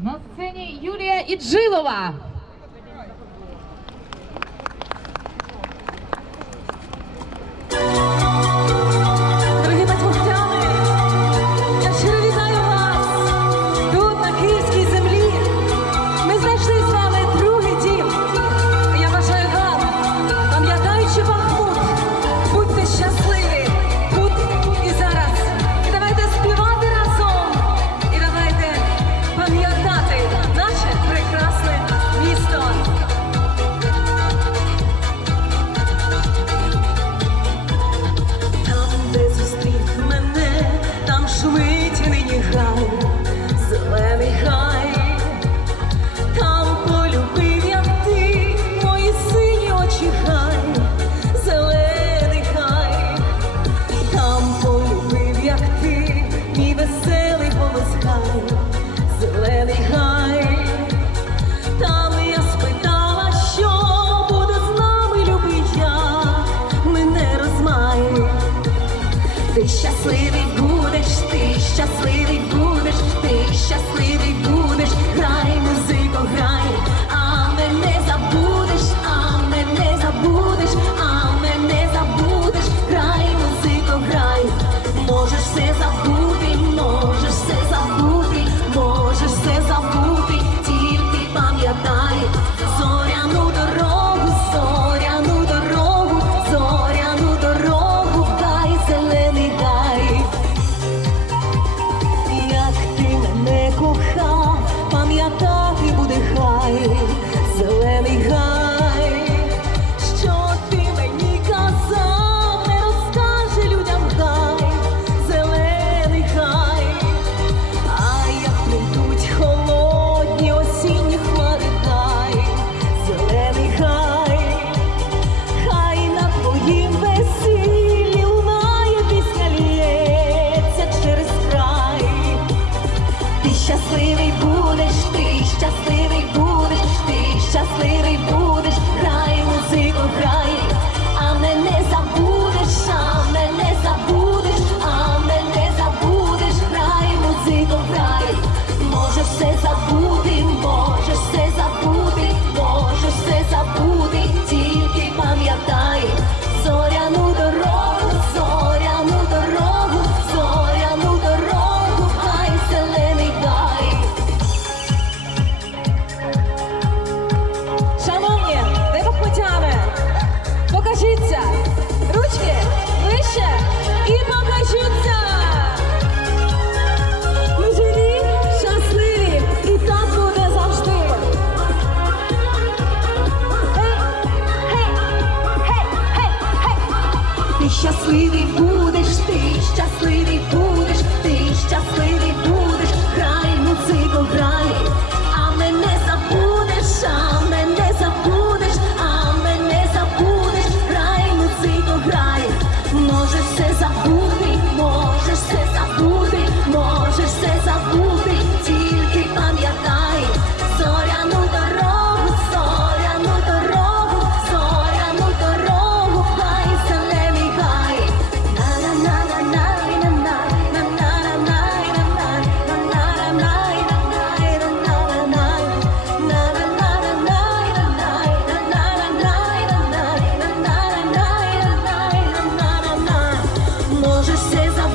На сцені Юлія Іджилова. і щасливий будеш ти, щасливий будеш. chase